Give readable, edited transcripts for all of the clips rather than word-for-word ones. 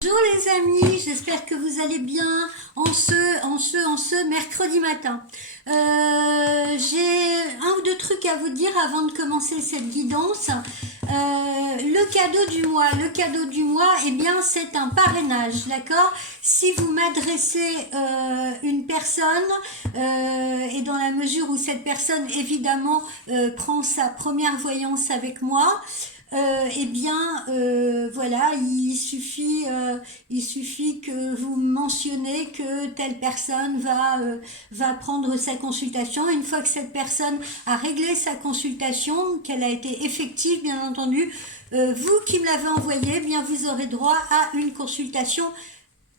Bonjour les amis, j'espère que vous allez bien en ce mercredi matin. J'ai un ou deux trucs à vous dire avant de commencer cette guidance. Le cadeau du mois, eh bien c'est un parrainage, d'accord? Si vous m'adressez une personne et dans la mesure où cette personne évidemment prend sa première voyance avec moi, eh bien, voilà, il suffit que vous mentionnez que telle personne va prendre sa consultation. Une fois que cette personne a réglé sa consultation, qu'elle a été effective, bien entendu, vous qui me l'avez envoyé, eh bien, vous aurez droit à une consultation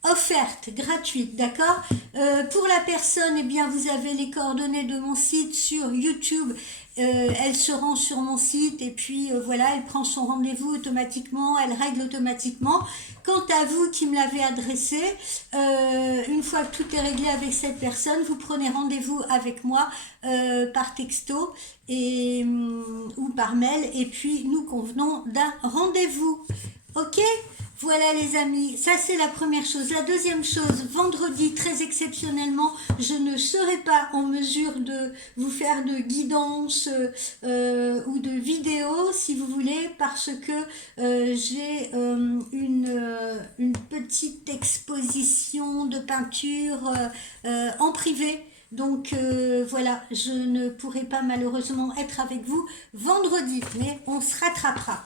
offerte, gratuite, d'accord. Pour la personne, eh bien, vous avez les coordonnées de mon site sur YouTube. Elle se rend sur mon site et puis voilà, elle prend son rendez-vous automatiquement, elle règle automatiquement. Quant à vous qui me l'avez adressé, une fois que tout est réglé avec cette personne, vous prenez rendez-vous avec moi par texto ou par mail et puis nous convenons d'un rendez-vous. Ok? Voilà les amis, ça c'est la première chose. La deuxième chose, vendredi, très exceptionnellement, je ne serai pas en mesure de vous faire de guidance ou de vidéo, si vous voulez, parce que j'ai une petite exposition de peinture en privé. Donc voilà, je ne pourrai pas malheureusement être avec vous vendredi, mais on se rattrapera.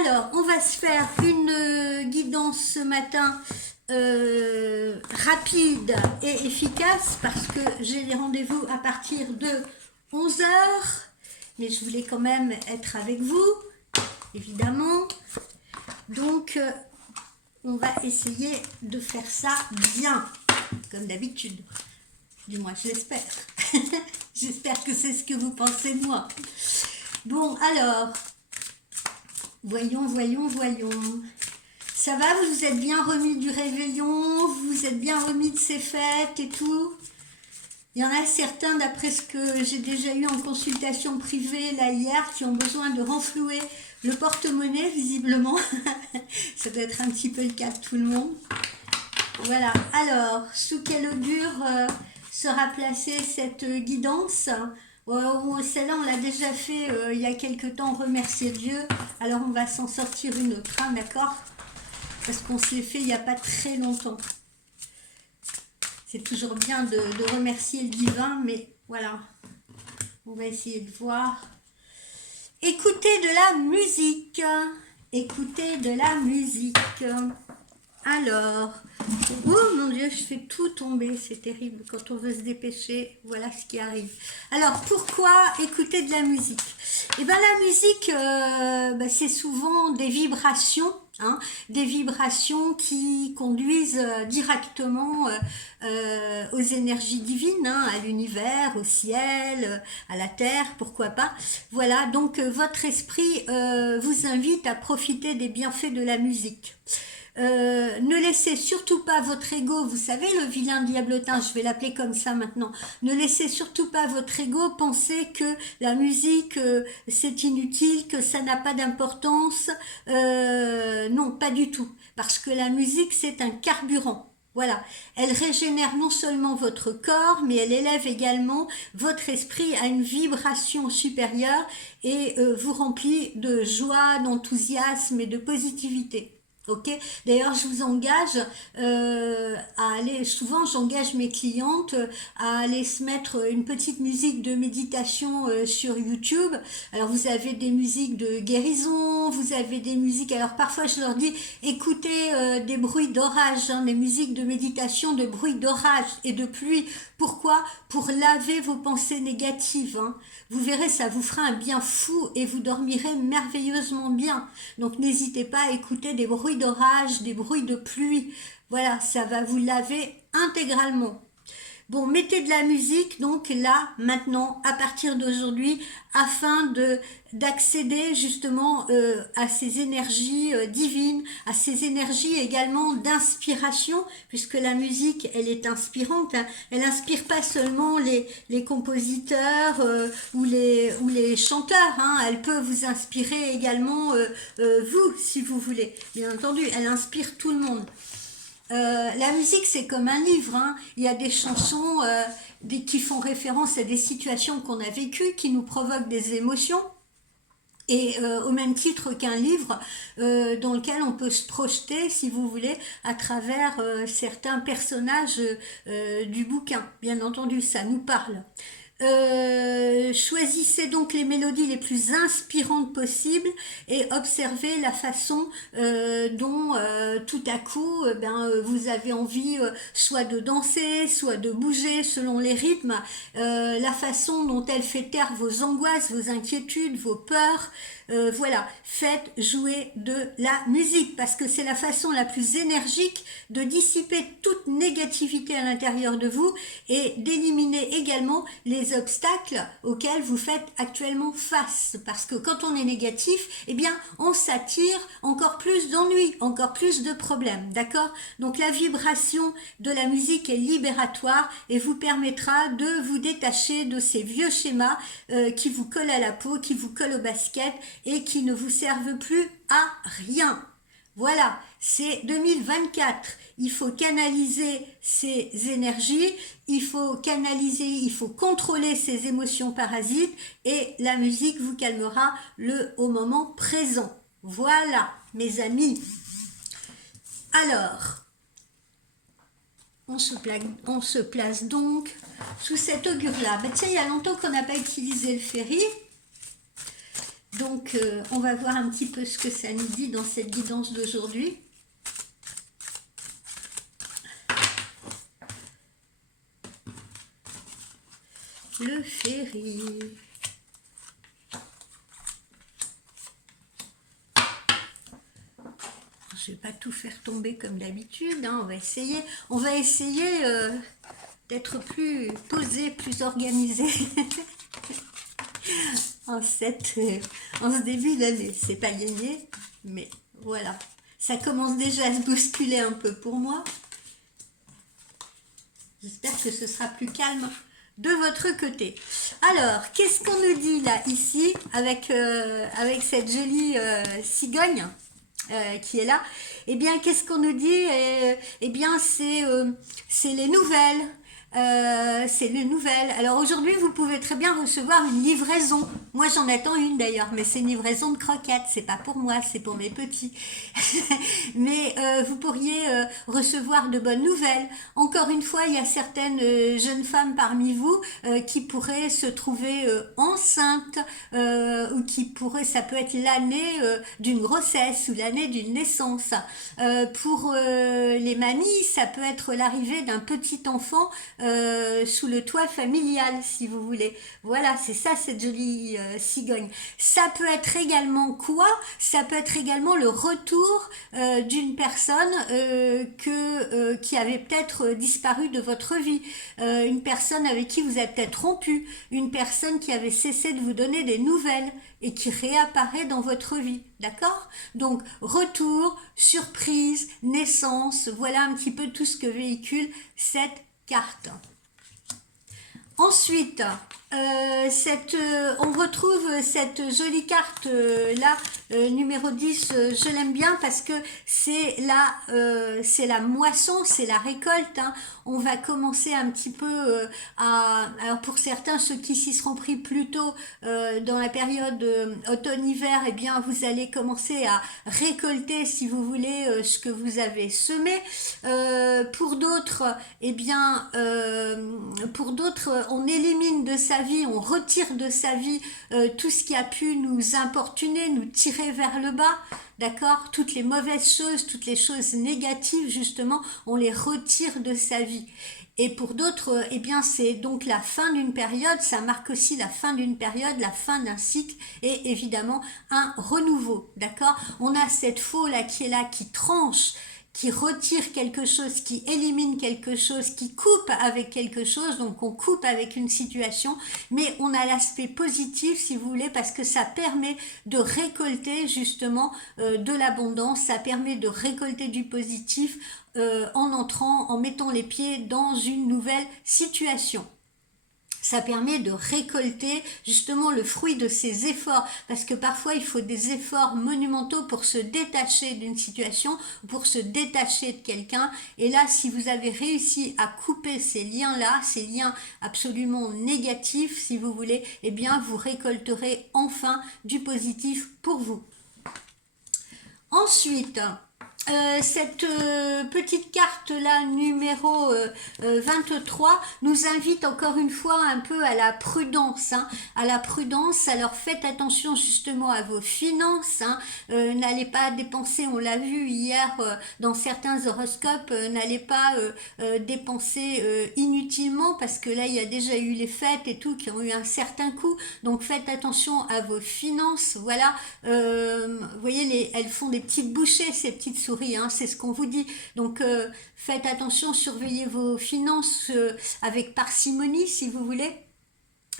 Alors, on va se faire une guidance ce matin rapide et efficace parce que j'ai des rendez-vous à partir de 11 heures. Mais je voulais quand même être avec vous, évidemment. Donc, on va essayer de faire ça bien, comme d'habitude. Du moins, je l'espère. J'espère que c'est ce que vous pensez de moi. Bon, alors... Voyons. Ça va, vous vous êtes bien remis du réveillon, vous vous êtes bien remis de ces fêtes et tout? Il y en a certains, d'après ce que j'ai déjà eu en consultation privée là hier, qui ont besoin de renflouer le porte-monnaie, visiblement. Ça doit être un petit peu le cas de tout le monde. Voilà, alors, sous quelle augure sera placée cette guidance? Celle-là, on l'a déjà fait il y a quelque temps, remercier Dieu. Alors, on va s'en sortir une autre, hein, d'accord? Parce qu'on se l'est fait il n'y a pas très longtemps. C'est toujours bien de remercier le divin, mais voilà. On va essayer de voir. Écoutez de la musique. Écoutez de la musique. Alors, oh mon Dieu, je fais tout tomber, c'est terrible quand on veut se dépêcher, voilà ce qui arrive. Alors, pourquoi écouter de la musique? Eh bien, la musique, c'est souvent des vibrations, hein, des vibrations qui conduisent directement aux énergies divines, hein, à l'univers, au ciel, à la terre, pourquoi pas. Voilà, donc votre esprit vous invite à profiter des bienfaits de la musique. Ne laissez surtout pas votre ego, vous savez, le vilain diablotin, je vais l'appeler comme ça maintenant, ne laissez surtout pas votre ego penser que la musique c'est inutile, que ça n'a pas d'importance. Non, pas du tout, parce que la musique c'est un carburant. Voilà, elle régénère non seulement votre corps, mais elle élève également votre esprit à une vibration supérieure et vous remplit de joie, d'enthousiasme et de positivité. Ok, d'ailleurs je vous engage à aller, souvent j'engage mes clientes à aller se mettre une petite musique de méditation sur YouTube. Alors vous avez des musiques de guérison, vous avez des musiques, alors parfois je leur dis écoutez des bruits d'orage, hein, des musiques de méditation de bruits d'orage et de pluie. Pourquoi? Pour laver vos pensées négatives, hein. Vous verrez, ça vous fera un bien fou et vous dormirez merveilleusement bien. Donc n'hésitez pas à écouter des bruits d'orage, des bruits de pluie. Voilà, ça va vous laver intégralement. Bon, mettez de la musique, donc là, maintenant, à partir d'aujourd'hui, afin d'accéder justement à ces énergies divines, à ces énergies également d'inspiration, puisque la musique, elle est inspirante, hein. Elle inspire pas seulement les compositeurs ou les chanteurs, hein. Elle peut vous inspirer également vous, si vous voulez. Bien entendu, elle inspire tout le monde. La musique, c'est comme un livre, hein. Il y a des chansons qui font référence à des situations qu'on a vécues, qui nous provoquent des émotions. Et au même titre qu'un livre dans lequel on peut se projeter, si vous voulez, à travers certains personnages du bouquin. Bien entendu, ça nous parle. Choisissez donc les mélodies les plus inspirantes possibles et observez la façon dont tout à coup vous avez envie soit de danser, soit de bouger selon les rythmes, la façon dont elle fait taire vos angoisses, vos inquiétudes, vos peurs. Voilà, faites jouer de la musique parce que c'est la façon la plus énergique de dissiper toute négativité à l'intérieur de vous et d'éliminer également les obstacles auxquels vous faites actuellement face. Parce que quand on est négatif, eh bien, on s'attire encore plus d'ennuis, encore plus de problèmes, d'accord? Donc la vibration de la musique est libératoire et vous permettra de vous détacher de ces vieux schémas qui vous collent à la peau, qui vous collent au basket et qui ne vous servent plus à rien. Voilà, c'est 2024. Il faut canaliser ces énergies, il faut canaliser, il faut contrôler ces émotions parasites et la musique vous calmera au moment présent. Voilà, mes amis. Alors, on se place donc sous cet augure-là. Ben, tiens, il y a longtemps qu'on n'a pas utilisé le ferry. Donc, on va voir un petit peu ce que ça nous dit dans cette guidance d'aujourd'hui. Le ferry. Je ne vais pas tout faire tomber comme d'habitude, hein. On va essayer d'être plus posé, plus organisé. en ce début d'année. C'est pas gagné, mais voilà. Ça commence déjà à se bousculer un peu pour moi. J'espère que ce sera plus calme de votre côté. Alors, qu'est-ce qu'on nous dit là, ici, avec cette jolie cigogne qui est là? Eh bien, qu'est-ce qu'on nous dit? Eh bien, c'est les nouvelles. C'est les nouvelles. Alors aujourd'hui, vous pouvez très bien recevoir une livraison. Moi, j'en attends une d'ailleurs, mais c'est une livraison de croquettes. C'est pas pour moi, c'est pour mes petits. Mais vous pourriez recevoir de bonnes nouvelles. Encore une fois, il y a certaines jeunes femmes parmi vous qui pourraient se trouver enceintes ou ça peut être l'année d'une grossesse ou l'année d'une naissance. Pour les mamies, ça peut être l'arrivée d'un petit enfant sous le toit familial, si vous voulez. Voilà, c'est ça cette jolie cigogne. Ça peut être également quoi? Ça peut être également le retour d'une personne qui avait peut-être disparu de votre vie, une personne avec qui vous avez peut-être rompu, une personne qui avait cessé de vous donner des nouvelles et qui réapparaît dans votre vie, d'accord? Donc, retour, surprise, naissance, voilà un petit peu tout ce que véhicule cette carte. Ensuite, on retrouve cette jolie carte là, numéro 10, je l'aime bien parce que c'est la moisson, c'est la récolte, hein. On va commencer un petit peu alors pour certains, ceux qui s'y seront pris plus tôt dans la période automne-hiver, eh bien vous allez commencer à récolter, si vous voulez, ce que vous avez semé. Pour d'autres, eh bien, on élimine de sa vie, on retire de sa vie tout ce qui a pu nous importuner, nous tirer vers le bas, d'accord? Toutes les mauvaises choses, toutes les choses négatives, justement, on les retire de sa vie. Et pour d'autres, eh bien, c'est donc la fin d'une période, ça marque aussi la fin d'une période, la fin d'un cycle et évidemment un renouveau, d'accord? On a cette faux là qui est là, qui tranche, qui retire quelque chose, qui élimine quelque chose, qui coupe avec quelque chose, donc on coupe avec une situation, mais on a l'aspect positif si vous voulez, parce que ça permet de récolter justement de l'abondance, ça permet de récolter du positif en mettant les pieds dans une nouvelle situation. Ça permet de récolter justement le fruit de ses efforts, parce que parfois il faut des efforts monumentaux pour se détacher d'une situation, pour se détacher de quelqu'un, et là si vous avez réussi à couper ces liens-là, ces liens absolument négatifs si vous voulez, eh bien vous récolterez enfin du positif pour vous. Ensuite, cette petite carte là numéro 23 nous invite encore une fois un peu à la prudence, hein, à la prudence. Alors faites attention justement à vos finances, hein, n'allez pas dépenser, on l'a vu hier dans certains horoscopes, n'allez pas dépenser inutilement, parce que là il y a déjà eu les fêtes et tout qui ont eu un certain coût, donc faites attention à vos finances. Voilà, vous voyez, elles font des petites bouchées ces petites souris. Hein, c'est ce qu'on vous dit. Donc faites attention, surveillez vos finances avec parcimonie si vous voulez.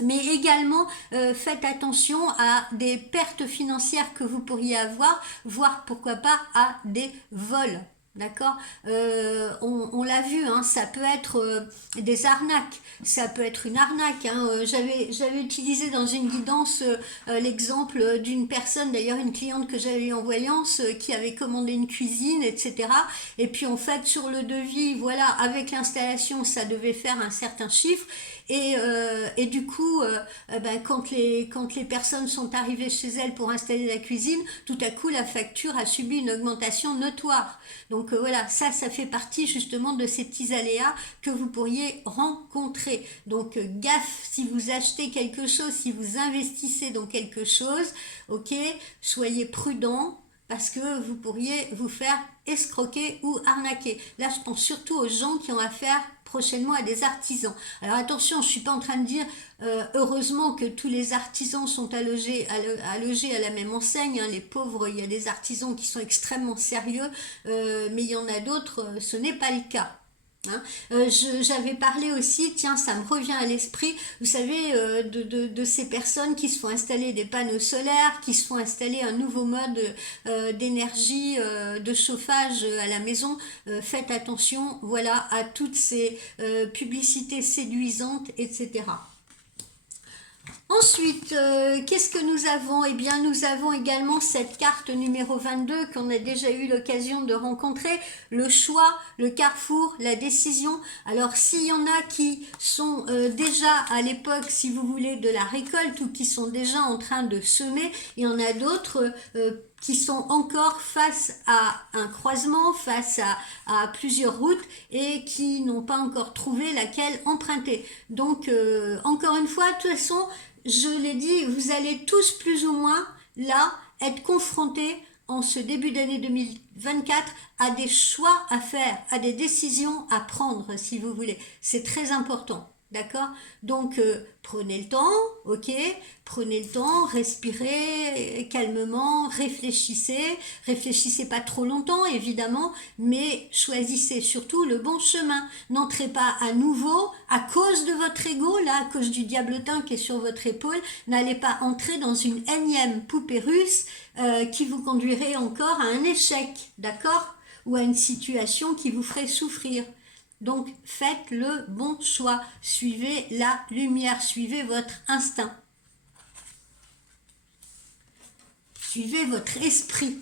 Mais également faites attention à des pertes financières que vous pourriez avoir, voire pourquoi pas à des vols. D'accord, on l'a vu, hein, ça peut être des arnaques, ça peut être une arnaque. Hein, j'avais utilisé dans une guidance l'exemple d'une personne, d'ailleurs une cliente que j'avais eu en voyance, qui avait commandé une cuisine, etc. Et puis en fait sur le devis, voilà, avec l'installation, ça devait faire un certain chiffre. Et du coup, quand les personnes sont arrivées chez elles pour installer la cuisine, tout à coup la facture a subi une augmentation notoire. Donc voilà, ça fait partie justement de ces petits aléas que vous pourriez rencontrer. Donc gaffe si vous achetez quelque chose, si vous investissez dans quelque chose, ok, soyez prudent, parce que vous pourriez vous faire escroquer ou arnaquer. Là, je pense surtout aux gens qui ont affaire prochainement à des artisans. Alors attention, je ne suis pas en train de dire heureusement que tous les artisans sont allogés à la même enseigne. Hein. Les pauvres, il y a des artisans qui sont extrêmement sérieux, mais il y en a d'autres, ce n'est pas le cas. Hein. J'avais parlé aussi, tiens, ça me revient à l'esprit, vous savez, de ces personnes qui se font installer des panneaux solaires, qui se font installer un nouveau mode d'énergie, de chauffage à la maison. Faites attention, voilà, à toutes ces publicités séduisantes, etc. Ensuite, qu'est-ce que nous avons? Eh bien, nous avons également cette carte numéro 22 qu'on a déjà eu l'occasion de rencontrer, le choix, le carrefour, la décision. Alors, s'il y en a qui sont déjà à l'époque, si vous voulez, de la récolte, ou qui sont déjà en train de semer, il y en a d'autres qui sont encore face à un croisement, face à plusieurs routes, et qui n'ont pas encore trouvé laquelle emprunter. Donc, encore une fois, de toute façon, je l'ai dit, vous allez tous plus ou moins, là, être confrontés en ce début d'année 2024 à des choix à faire, à des décisions à prendre, si vous voulez. C'est très important. D'accord? Donc, prenez le temps, ok? Prenez le temps, respirez calmement, réfléchissez pas trop longtemps, évidemment, mais choisissez surtout le bon chemin. N'entrez pas à nouveau, à cause de votre ego, là, à cause du diablotin qui est sur votre épaule, n'allez pas entrer dans une énième poupée russe qui vous conduirait encore à un échec, d'accord? Ou à une situation qui vous ferait souffrir. Donc, faites le bon choix. Suivez la lumière, suivez votre instinct. Suivez votre esprit.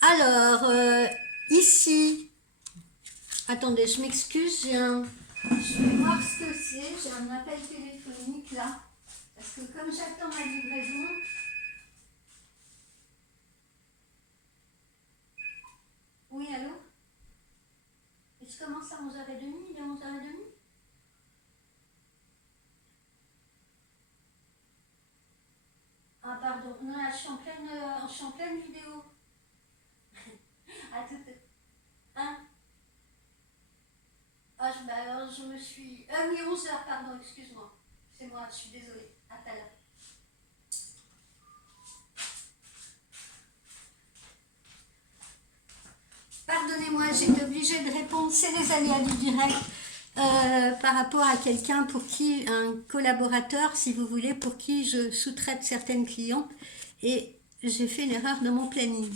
Alors, ici, attendez, je m'excuse, je vais voir ce que c'est. J'ai un appel téléphonique là. Parce que comme j'attends ma livraison... Oui, allô? Et je commence à 11h30, il est 11h30. Ah pardon, non, là, je suis en pleine vidéo. À tout... Hein? Ah, alors je me suis... oui, 11h, pardon, excuse-moi. C'est moi, je suis désolée. À tout à l'heure. Pardonnez. Excusez-moi, j'ai été obligée de répondre, c'est les aléas du direct. Par rapport à quelqu'un pour qui, un collaborateur, si vous voulez, pour qui je sous-traite certaines clientes, et j'ai fait une erreur dans mon planning.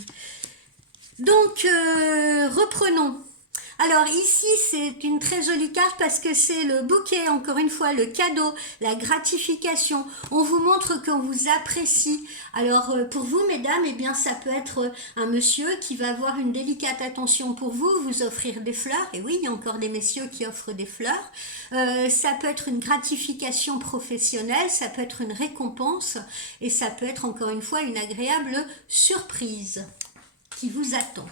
Donc, reprenons. Alors ici, c'est une très jolie carte parce que c'est le bouquet, encore une fois, le cadeau, la gratification. On vous montre qu'on vous apprécie. Alors pour vous, mesdames, eh bien, ça peut être un monsieur qui va avoir une délicate attention pour vous, vous offrir des fleurs. Et oui, il y a encore des messieurs qui offrent des fleurs. Ça peut être une gratification professionnelle, ça peut être une récompense et ça peut être, encore une fois, une agréable surprise qui vous attend.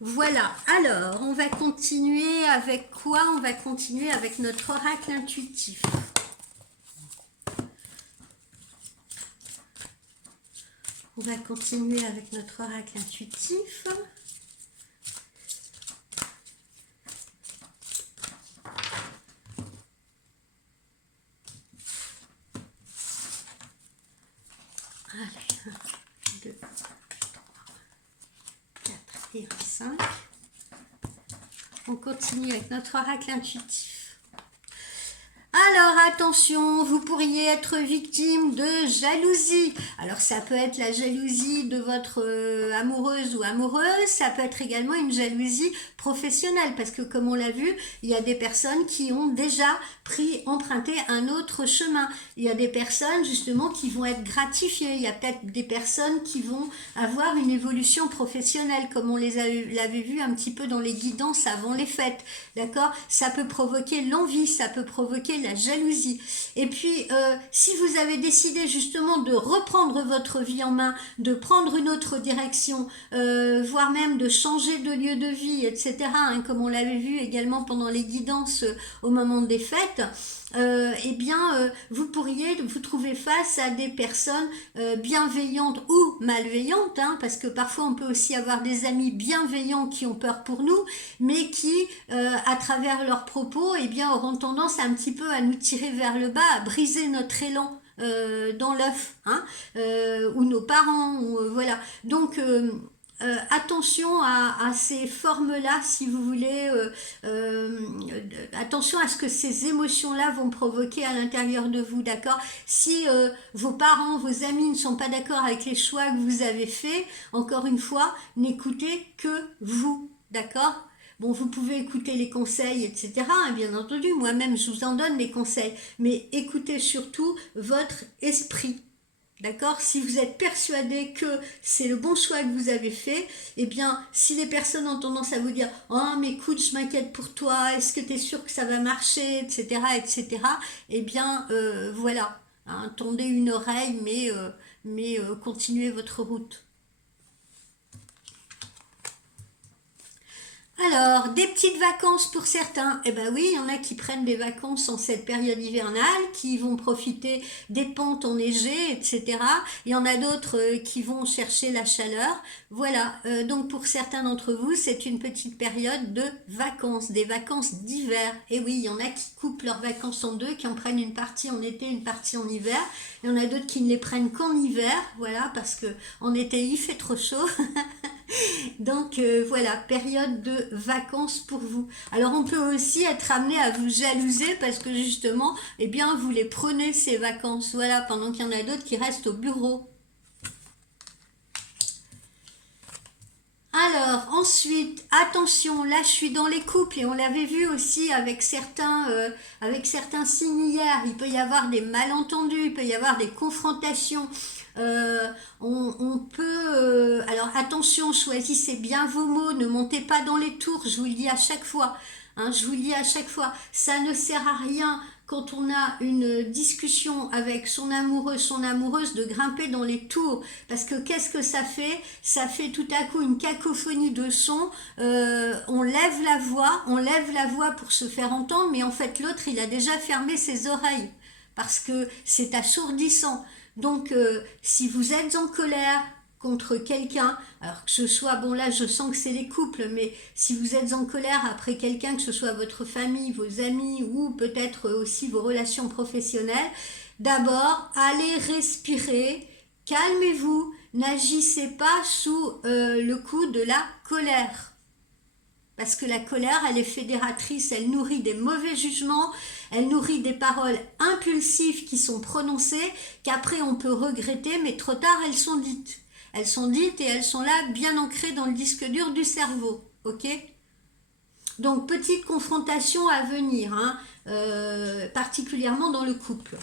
Voilà, alors on va continuer avec quoi? On va continuer avec notre oracle intuitif. On va continuer avec notre oracle intuitif. Allez, 1, 2, 3, 4 et 5. On continue avec notre oracle intuitif. Alors attention, vous pourriez être victime de jalousie. Alors ça peut être la jalousie de votre amoureuse ou amoureuse, ça peut être également une jalousie professionnelle parce que comme on l'a vu, il y a des personnes qui ont déjà emprunté un autre chemin. Il y a des personnes justement qui vont être gratifiées, il y a peut-être des personnes qui vont avoir une évolution professionnelle comme on l'avait vu un petit peu dans les guidances avant les fêtes, d'accord? Ça peut provoquer l'envie, ça peut provoquer la jalousie. Et puis, si vous avez décidé justement de reprendre votre vie en main, de prendre une autre direction, voire même de changer de lieu de vie, etc., hein, comme on l'avait vu également pendant les guidances au moment des fêtes, eh bien, vous pourriez vous trouver face à des personnes bienveillantes ou malveillantes, hein, parce que parfois on peut aussi avoir des amis bienveillants qui ont peur pour nous, mais qui, à travers leurs propos, eh bien, auront tendance un petit peu à nous tirer vers le bas, à briser notre élan dans l'œuf, hein, ou nos parents, ou, voilà. Donc, attention à ces formes-là, si vous voulez, attention à ce que ces émotions-là vont provoquer à l'intérieur de vous, d'accord? Si vos parents, vos amis ne sont pas d'accord avec les choix que vous avez faits, encore une fois, n'écoutez que vous, d'accord? Bon, vous pouvez écouter les conseils, etc., hein, bien entendu, moi-même je vous en donne des conseils, mais écoutez surtout votre esprit. D'accord? Si vous êtes persuadé que c'est le bon choix que vous avez fait, eh bien, si les personnes ont tendance à vous dire « Oh, mais écoute, je m'inquiète pour toi, est-ce que tu es sûr que ça va marcher, etc., etc. » Eh bien, voilà, hein, tendez une oreille, mais continuez votre route. Alors, des petites vacances pour certains. Eh ben oui, il y en a qui prennent des vacances en cette période hivernale, qui vont profiter des pentes enneigées, etc. Il y en a d'autres qui vont chercher la chaleur. Voilà, donc pour certains d'entre vous, c'est une petite période de vacances, des vacances d'hiver. Et oui, il y en a qui coupent leurs vacances en deux, qui en prennent une partie en été, une partie en hiver. Il y en a d'autres qui ne les prennent qu'en hiver, voilà, parce que en été, il fait trop chaud. Donc voilà, période de vacances pour vous. Alors on peut aussi être amené à vous jalouser parce que justement, eh bien vous les prenez ces vacances, voilà, pendant qu'il y en a d'autres qui restent au bureau. Alors, ensuite, attention, là je suis dans les couples et on l'avait vu aussi avec certains signes hier, il peut y avoir des malentendus, il peut y avoir des confrontations. On peut... alors attention, choisissez bien vos mots, ne montez pas dans les tours, je vous le dis à chaque fois. Hein, je vous le dis à chaque fois, ça ne sert à rien quand on a une discussion avec son amoureux, son amoureuse, de grimper dans les tours. Parce que qu'est-ce que ça fait? Ça fait tout à coup une cacophonie de sons. On lève la voix pour se faire entendre, mais en fait l'autre, il a déjà fermé ses oreilles. Parce que c'est assourdissant. Donc, si vous êtes en colère contre quelqu'un, alors que ce soit, bon là je sens que c'est les couples, mais si vous êtes en colère après quelqu'un, que ce soit votre famille, vos amis ou peut-être aussi vos relations professionnelles, d'abord allez respirer, calmez-vous, n'agissez pas sous le coup de la colère. Parce que la colère, elle est fédératrice, elle nourrit des mauvais jugements, elle nourrit des paroles impulsives qui sont prononcées, qu'après on peut regretter, mais trop tard, elles sont dites. Elles sont dites et elles sont là, bien ancrées dans le disque dur du cerveau. Ok ? Donc, petite confrontation à venir, hein, particulièrement dans le couple.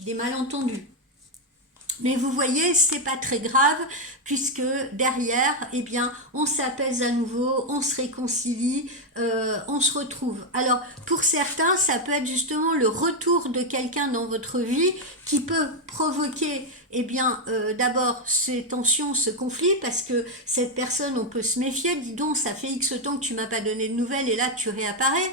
Des malentendus. Mais vous voyez, c'est pas très grave, puisque derrière, eh bien, on s'apaise à nouveau, on se réconcilie, on se retrouve. Alors, pour certains, ça peut être justement le retour de quelqu'un dans votre vie qui peut provoquer, eh bien, d'abord ces tensions, ce conflit, parce que cette personne, on peut se méfier. Dis donc, ça fait X temps que tu m'as pas donné de nouvelles et là tu réapparais.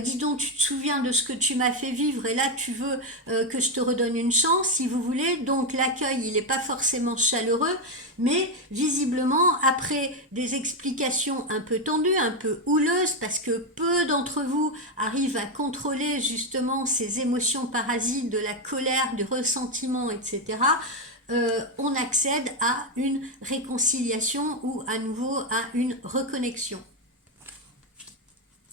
Dis donc, tu te souviens de ce que tu m'as fait vivre et là tu veux que je te redonne une chance, si vous voulez. Donc l'accueil, il n'est pas forcément chaleureux, mais visiblement, après des explications un peu tendues, un peu houleuses, parce que peu d'entre vous arrivent à contrôler justement ces émotions parasites de la colère, du ressentiment, etc., on accède à une réconciliation ou à nouveau à une reconnexion.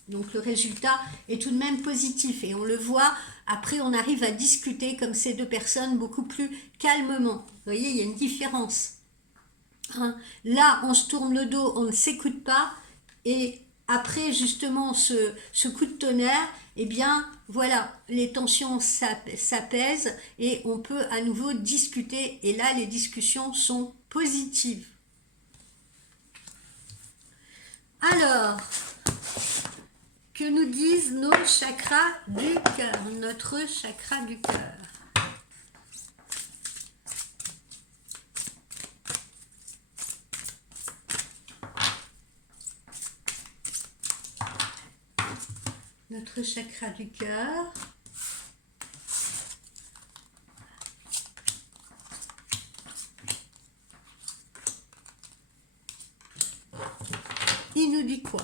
Donc le résultat est tout de même positif et on le voit, après on arrive à discuter comme ces deux personnes beaucoup plus calmement. Vous voyez, il y a une différence. Hein. Là, on se tourne le dos, on ne s'écoute pas et après justement ce coup de tonnerre, eh bien voilà, les tensions s'apaisent et on peut à nouveau discuter et là les discussions sont positives. Alors, que nous disent nos chakras du cœur, notre chakra du cœur? Notre chakra du cœur. Il nous dit quoi?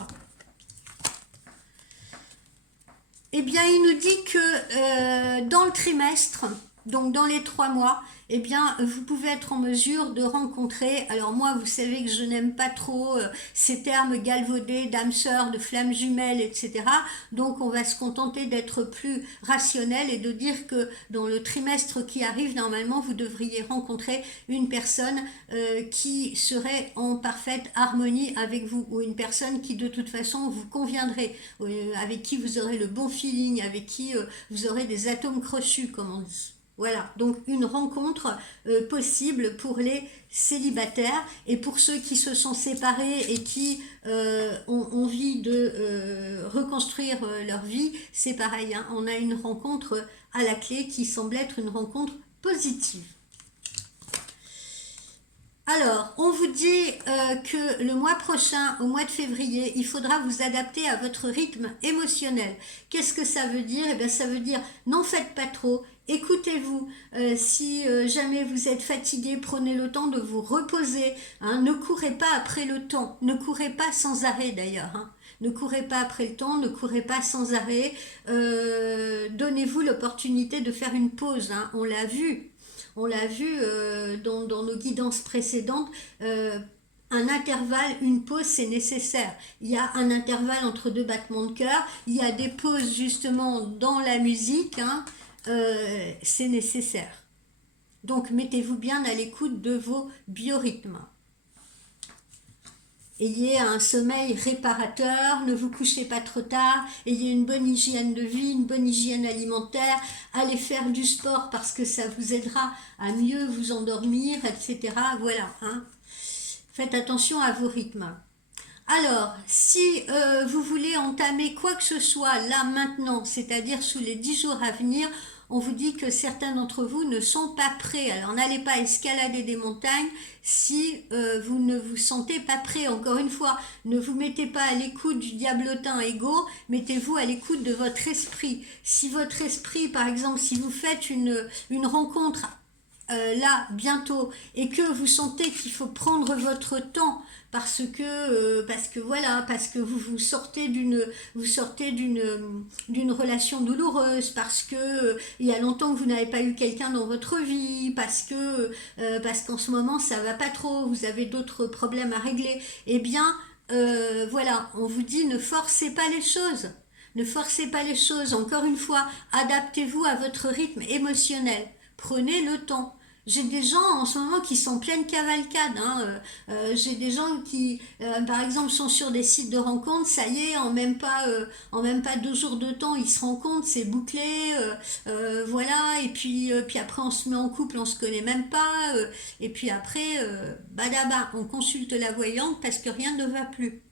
Eh bien, il nous dit que dans le trimestre, donc dans les 3 mois, eh bien, vous pouvez être en mesure de rencontrer, alors moi, vous savez que je n'aime pas trop ces termes galvaudés d'âme sœur, de flamme jumelle, etc. Donc, on va se contenter d'être plus rationnel et de dire que dans le trimestre qui arrive, normalement, vous devriez rencontrer une personne qui serait en parfaite harmonie avec vous, ou une personne qui, de toute façon, vous conviendrait, avec qui vous aurez le bon feeling, avec qui vous aurez des atomes crochus, comme on dit. Voilà, donc une rencontre possible pour les célibataires et pour ceux qui se sont séparés et qui ont envie de reconstruire leur vie, c'est pareil, hein, on a une rencontre à la clé qui semble être une rencontre positive. Alors, on vous dit que le mois prochain, au mois de février, il faudra vous adapter à votre rythme émotionnel. Qu'est-ce que ça veut dire? Eh bien, ça veut dire n'en faites pas trop. Écoutez-vous, si jamais vous êtes fatigué, prenez le temps de vous reposer, hein, ne courez pas après le temps, ne courez pas sans arrêt d'ailleurs, hein. Ne courez pas après le temps, ne courez pas sans arrêt, donnez-vous l'opportunité de faire une pause, hein. On l'a vu dans nos guidances précédentes, un intervalle, une pause, c'est nécessaire. Il y a un intervalle entre 2 battements de cœur, il y a des pauses justement dans la musique, hein, c'est nécessaire. Donc mettez-vous bien à l'écoute de vos biorhythmes. Ayez un sommeil réparateur, ne vous couchez pas trop tard, ayez une bonne hygiène de vie, une bonne hygiène alimentaire, allez faire du sport parce que ça vous aidera à mieux vous endormir, etc. Voilà, hein. Faites attention à vos rythmes. Alors, si vous voulez entamer quoi que ce soit là maintenant, c'est-à-dire sous les 10 jours à venir, on vous dit que certains d'entre vous ne sont pas prêts. Alors n'allez pas escalader des montagnes si vous ne vous sentez pas prêt. Encore une fois, ne vous mettez pas à l'écoute du diablotin égo, mettez-vous à l'écoute de votre esprit. Si votre esprit, par exemple, si vous faites une rencontre là bientôt et que vous sentez qu'il faut prendre votre temps parce que voilà, parce que vous sortez d'une relation douloureuse, parce que il y a longtemps que vous n'avez pas eu quelqu'un dans votre vie, parce qu'en ce moment ça va pas trop, vous avez d'autres problèmes à régler, eh bien voilà, on vous dit ne forcez pas les choses. Ne forcez pas les choses. Encore une fois, adaptez-vous à votre rythme émotionnel. Prenez le temps. J'ai des gens en ce moment qui sont en pleine cavalcade. J'ai des gens qui, par exemple, sont sur des sites de rencontres. Ça y est, en même pas 2 jours de temps, ils se rencontrent, c'est bouclé. Voilà. Et puis après, on se met en couple, on se connaît même pas. Et puis après, badaba, on consulte la voyante parce que rien ne va plus.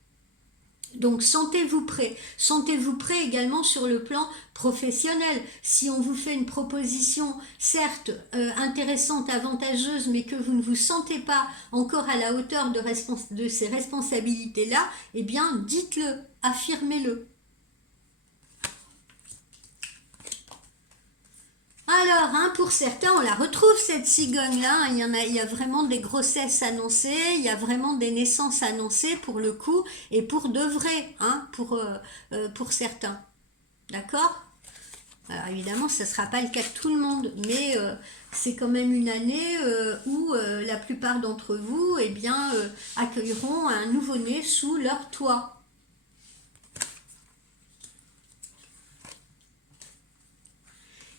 Donc sentez-vous prêt. Sentez-vous prêt également sur le plan professionnel. Si on vous fait une proposition, certes intéressante, avantageuse, mais que vous ne vous sentez pas encore à la hauteur de ces responsabilités-là, eh bien dites-le, affirmez-le. Alors, pour certains, on la retrouve cette cigogne-là. Il y a vraiment des grossesses annoncées, il y a vraiment des naissances annoncées pour le coup, et pour de vrai, pour certains. D'accord? Alors évidemment, ça ne sera pas le cas de tout le monde, mais c'est quand même une année où la plupart d'entre vous, eh bien, accueilleront un nouveau-né sous leur toit.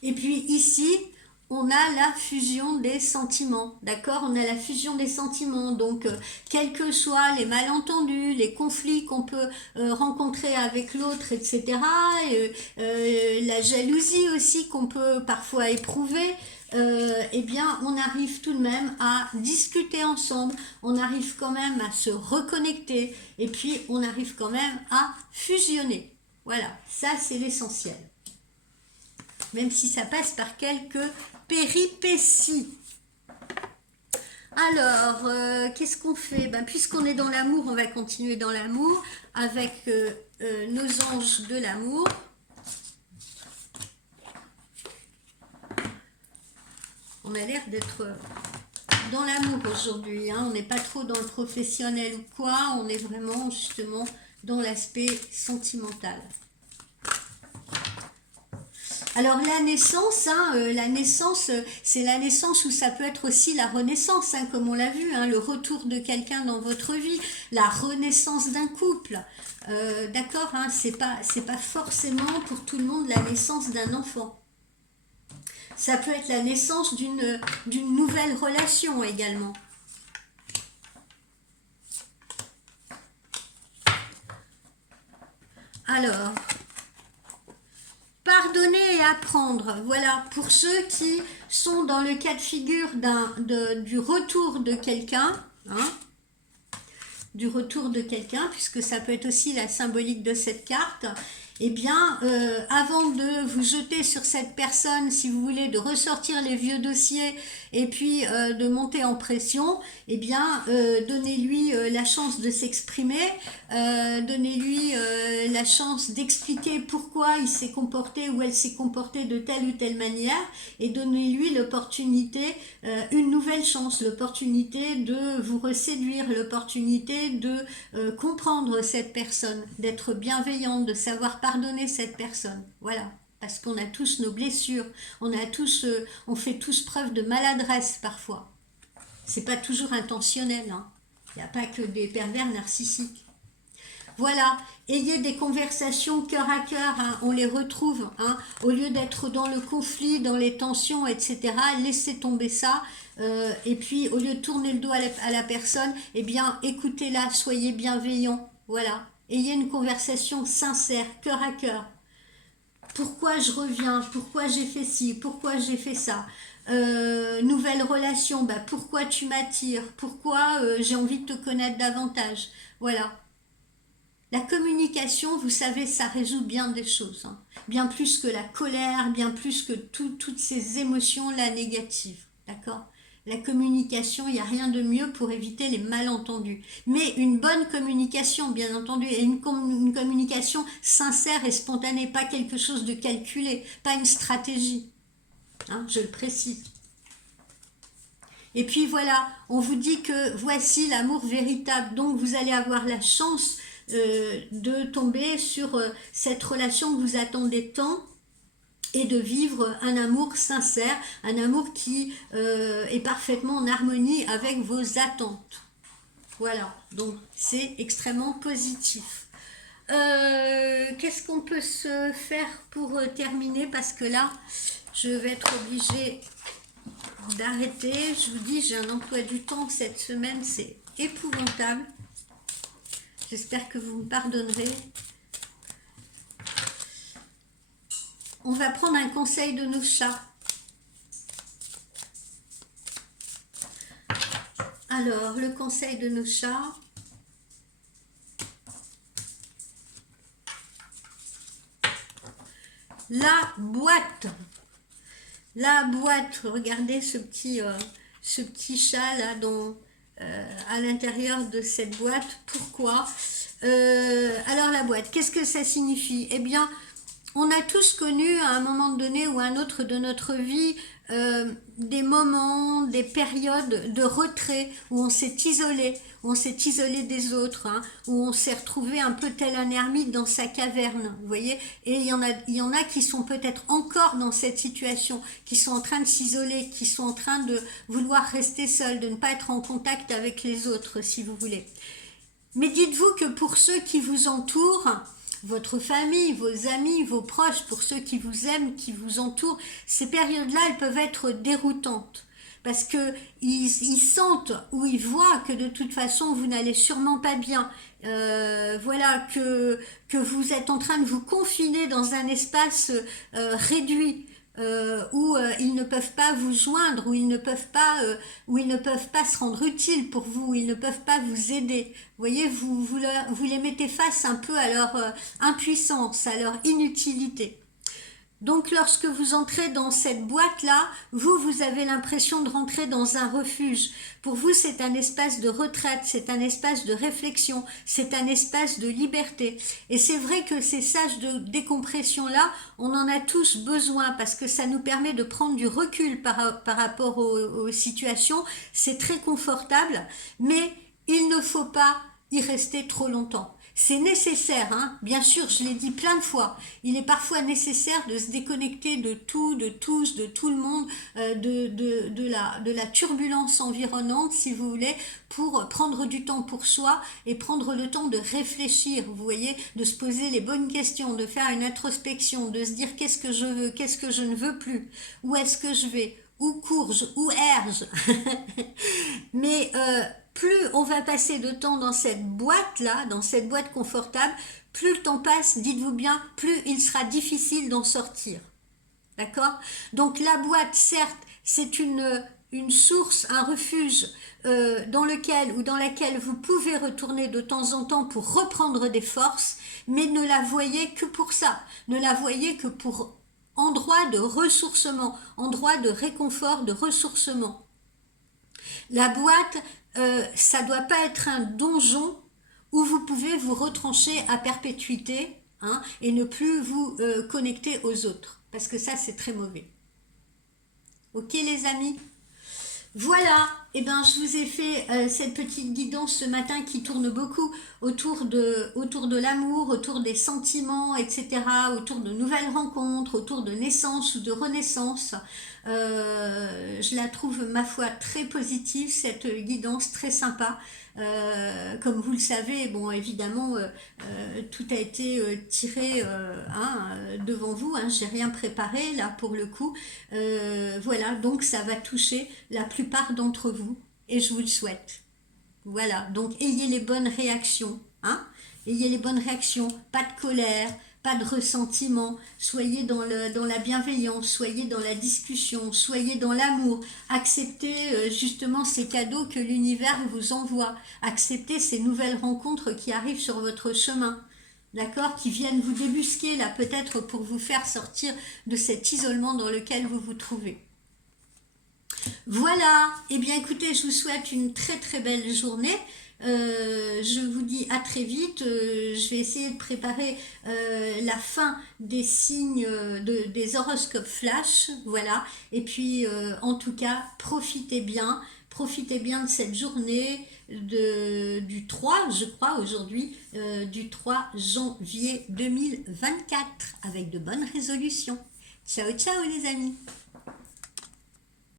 Et puis ici, on a la fusion des sentiments, d'accord? On a la fusion des sentiments, donc quels que soient les malentendus, les conflits qu'on peut rencontrer avec l'autre, etc., la jalousie aussi qu'on peut parfois éprouver, eh bien, on arrive tout de même à discuter ensemble, on arrive quand même à se reconnecter, et puis on arrive quand même à fusionner. Voilà, ça c'est l'essentiel. Même si ça passe par quelques péripéties. Alors, qu'est-ce qu'on fait? Puisqu'on est dans l'amour, on va continuer dans l'amour avec nos anges de l'amour. On a l'air d'être dans l'amour aujourd'hui. On n'est pas trop dans le professionnel ou quoi. On est vraiment justement dans l'aspect sentimental. Alors la naissance, c'est la naissance où ça peut être aussi la renaissance, comme on l'a vu, le retour de quelqu'un dans votre vie, la renaissance d'un couple. D'accord, c'est pas forcément pour tout le monde la naissance d'un enfant. Ça peut être la naissance d'une nouvelle relation également. Alors, pardonner et apprendre, voilà, pour ceux qui sont dans le cas de figure du retour de quelqu'un, puisque ça peut être aussi la symbolique de cette carte, eh bien, avant de vous jeter sur cette personne, si vous voulez, de ressortir les vieux dossiers et puis de monter en pression, eh bien, donnez-lui la chance de s'exprimer, donnez-lui la chance d'expliquer pourquoi il s'est comporté ou elle s'est comportée de telle ou telle manière, et donnez-lui l'opportunité, une nouvelle chance, l'opportunité de vous reséduire, l'opportunité de comprendre cette personne, d'être bienveillante, de savoir pardonner cette personne. Voilà. Parce qu'on a tous nos blessures, on fait tous preuve de maladresse parfois. C'est pas toujours intentionnel, Il n'y a pas que des pervers narcissiques. Voilà, ayez des conversations cœur à cœur, on les retrouve, au lieu d'être dans le conflit, dans les tensions, etc. Laissez tomber ça, et puis au lieu de tourner le dos à la personne, eh bien écoutez-la, soyez bienveillants, voilà. Ayez une conversation sincère, cœur à cœur. Pourquoi je reviens? Pourquoi j'ai fait ci? Pourquoi j'ai fait ça? Nouvelle relation, pourquoi tu m'attires? Pourquoi j'ai envie de te connaître davantage? Voilà. La communication, vous savez, ça résout bien des choses. Bien plus que la colère, bien plus que toutes ces émotions-là négatives. D'accord? La communication, il n'y a rien de mieux pour éviter les malentendus. Mais une bonne communication, bien entendu, et une communication sincère et spontanée, pas quelque chose de calculé, pas une stratégie. Je le précise. Et puis voilà, on vous dit que voici l'amour véritable. Donc vous allez avoir la chance de tomber sur cette relation que vous attendez tant, et de vivre un amour sincère, un amour qui est parfaitement en harmonie avec vos attentes. Voilà, donc c'est extrêmement positif. Qu'est-ce qu'on peut se faire pour terminer? Parce que là, je vais être obligée d'arrêter. Je vous dis, j'ai un emploi du temps cette semaine, c'est épouvantable. J'espère que vous me pardonnerez. On va prendre un conseil de nos chats. Alors, le conseil de nos chats. La boîte. La boîte, regardez ce petit chat là à l'intérieur de cette boîte. Pourquoi? Alors la boîte, qu'est-ce que ça signifie? Eh bien, on a tous connu à un moment donné ou à un autre de notre vie des moments, des périodes de retrait où on s'est isolé des autres, hein, où on s'est retrouvé un peu tel un ermite dans sa caverne, vous voyez. Et il y en a qui sont peut-être encore dans cette situation, qui sont en train de s'isoler, qui sont en train de vouloir rester seuls, de ne pas être en contact avec les autres, si vous voulez. Mais dites-vous que pour ceux qui vous entourent, votre famille, vos amis, vos proches, pour ceux qui vous aiment, qui vous entourent, ces périodes-là, elles peuvent être déroutantes. Parce que ils sentent ou ils voient que de toute façon, vous n'allez sûrement pas bien. Voilà, que vous êtes en train de vous confiner dans un espace réduit. Où ils ne peuvent pas vous joindre, où ils ne peuvent pas se rendre utiles pour vous, où ils ne peuvent pas vous aider. Vous voyez, vous les mettez face un peu à leur impuissance, à leur inutilité. Donc lorsque vous entrez dans cette boîte-là, vous avez l'impression de rentrer dans un refuge. Pour vous, c'est un espace de retraite, c'est un espace de réflexion, c'est un espace de liberté. Et c'est vrai que ces sages de décompression-là, on en a tous besoin parce que ça nous permet de prendre du recul par rapport aux situations. C'est très confortable, mais il ne faut pas y rester trop longtemps. C'est nécessaire, hein. Bien sûr, je l'ai dit plein de fois, il est parfois nécessaire de se déconnecter de tout, de tous, de tout le monde, de la turbulence environnante, si vous voulez, pour prendre du temps pour soi et prendre le temps de réfléchir, vous voyez, de se poser les bonnes questions, de faire une introspection, de se dire qu'est-ce que je veux, qu'est-ce que je ne veux plus, où est-ce que je vais, où cours-je, où erre-je. Mais plus on va passer de temps dans cette boîte-là, dans cette boîte confortable, plus le temps passe, dites-vous bien, plus il sera difficile d'en sortir. D'accord? Donc la boîte, certes, c'est une source, un refuge dans lequel ou dans laquelle vous pouvez retourner de temps en temps pour reprendre des forces, mais ne la voyez que pour ça. Ne la voyez que pour endroit de ressourcement, endroit de réconfort, de ressourcement. La boîte, ça ne doit pas être un donjon où vous pouvez vous retrancher à perpétuité, hein, et ne plus vous connecter aux autres. Parce que ça, c'est très mauvais. Ok les amis? Voilà, et ben je vous ai fait cette petite guidance ce matin qui tourne beaucoup autour de l'amour, autour des sentiments, etc., autour de nouvelles rencontres, autour de naissance ou de renaissance. Je la trouve, ma foi, très positive, cette guidance, très sympa. Comme vous le savez, bon, évidemment, tout a été tiré devant vous, hein, j'ai rien préparé là pour le coup. Voilà, donc ça va toucher la plupart d'entre vous et je vous le souhaite. Voilà, donc ayez les bonnes réactions, hein, ayez les bonnes réactions, pas de colère, pas de ressentiment, soyez dans la bienveillance, soyez dans la discussion, soyez dans l'amour, acceptez justement ces cadeaux que l'univers vous envoie, acceptez ces nouvelles rencontres qui arrivent sur votre chemin, d'accord, qui viennent vous débusquer là peut-être pour vous faire sortir de cet isolement dans lequel vous vous trouvez. Voilà, et bien écoutez, je vous souhaite une très très belle journée. Je vous dis à très vite. Je vais essayer de préparer la fin des signes des horoscopes flash, voilà. Et puis en tout cas, profitez bien de cette journée du 3, je crois aujourd'hui, du 3 janvier 2024 avec de bonnes résolutions. Ciao ciao les amis.